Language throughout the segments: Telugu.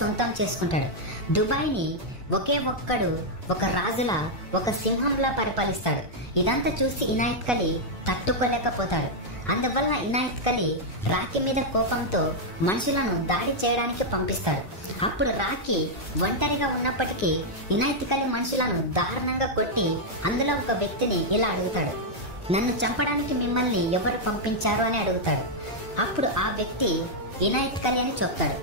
సొంతం చేసుకుంటాడు. దుబాయ్ని ఒకే ఒక్కడు ఒక రాజులా, ఒక సింహంలా పరిపాలిస్తాడు. ఇదంతా చూసి ఇనాయత్ కలీ తట్టుకోలేకపోతాడు. అందువల్ల ఇనాయత్ కలీ రాకీ మీద కోపంతో మనుషులను దాడి చేయడానికి పంపిస్తాడు. అప్పుడు రాకీ ఒంటరిగా ఉన్నప్పటికీ ఇనాయత్ కలీ మనుషులను దారుణంగా కొట్టి అందులో ఒక వ్యక్తిని ఇలా అడుగుతాడు, నన్ను చంపడానికి మిమ్మల్ని ఎవరు పంపించారు అని అడుగుతాడు. అప్పుడు ఆ వ్యక్తి ఇనాయత్ కలీ అని చెప్తాడు.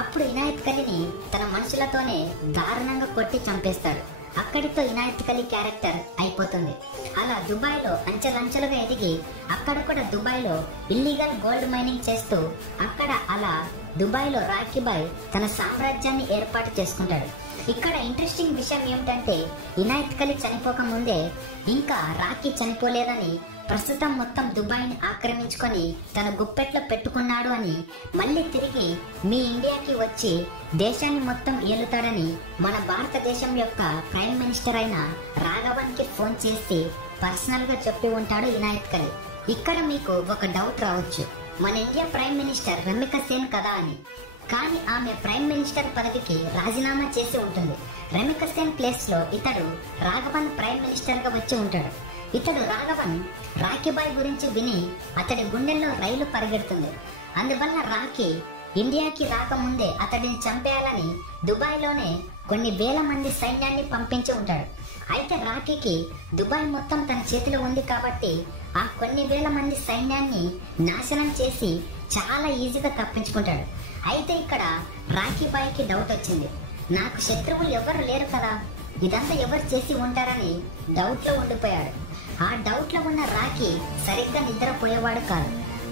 అప్పుడు ఇనాయత్ కలీని తన మనుషులతోనే దారుణంగా కొట్టి చంపేస్తాడు. అక్కడితో ఇనాయత్ కలీ క్యారెక్టర్ అయిపోతుంది. అలా దుబాయ్లో అంచెలంచెలుగా ఎదిగి అక్కడ కూడా దుబాయ్లో ఇల్లీగల్ గోల్డ్ మైనింగ్ చేస్తూ అక్కడ అలా దుబాయ్లో రాకీబాయ్ తన సామ్రాజ్యాన్ని ఏర్పాటు చేసుకుంటాడు. ఇక్కడ ఇంట్రెస్టింగ్ విషయం ఏమిటంటే ఇనాయత్ కలీ చనిపోక ముందే ఇంకా రాకీ చనిపోలేదని, ప్రస్తుతం మొత్తం దుబాయ్ని ఆక్రమించుకొని తన గుప్పెట్లో పెట్టుకున్నాడు అని, మళ్ళీ తిరిగి మీ ఇండియాకి వచ్చి దేశాన్ని మొత్తం ఏలుతాడని మన భారతదేశం యొక్క ప్రైమ్ మినిస్టర్ అయిన రాఘవన్కి ఫోన్ చేసి పర్సనల్ గా చెప్పి ఉంటాడు ఇనాయత్ కలీ. ఇక్కడ మీకు ఒక డౌట్ రావచ్చు, మన ఇండియా ప్రైమ్ మినిస్టర్ రమిక సేన్ కదా అని. కానీ ఆమె ప్రైమ్ మినిస్టర్ పదవికి రాజీనామా చేసి ఉంటుంది. రమిక సేన్ ప్లేస్ లో ఇతడు రాఘవన్ ప్రైమ్ మినిస్టర్ గా వచ్చి ఉంటాడు. ఇతడు రాఘవన్ రాకీబాయ్ గురించి విని అతడి గుండెల్లో రైలు పరిగెడుతుంది. అందువల్ల రాకీ ఇండియాకి రాకముందే అతడిని చంపేయాలని దుబాయ్లోనే కొన్ని వేల మంది సైన్యాన్ని పంపించి ఉంటాడు. అయితే రాకీకి దుబాయ్ మొత్తం తన చేతిలో ఉంది కాబట్టి ఆ కొన్ని వేల మంది సైన్యాన్ని నాశనం చేసి చాలా ఈజీగా తప్పించుకుంటాడు. అయితే ఇక్కడ రాకీబాయ్కి డౌట్ వచ్చింది, నాకు శత్రువులు ఎవరు లేరు కదా, ఇదంతా ఎవరు చేసి ఉంటారని డౌట్ లో ఉండిపోయాడు. ఆ డౌట్ లో ఉన్న రాకీ సరిగ్గా నిద్రపోయేవాడు కాదు.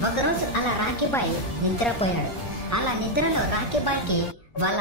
ఒకరోజు అలా రాకీబాయ్ నిద్రపోయాడు. అలా నిద్రలో రాకీబాయ్కి వాళ్ళ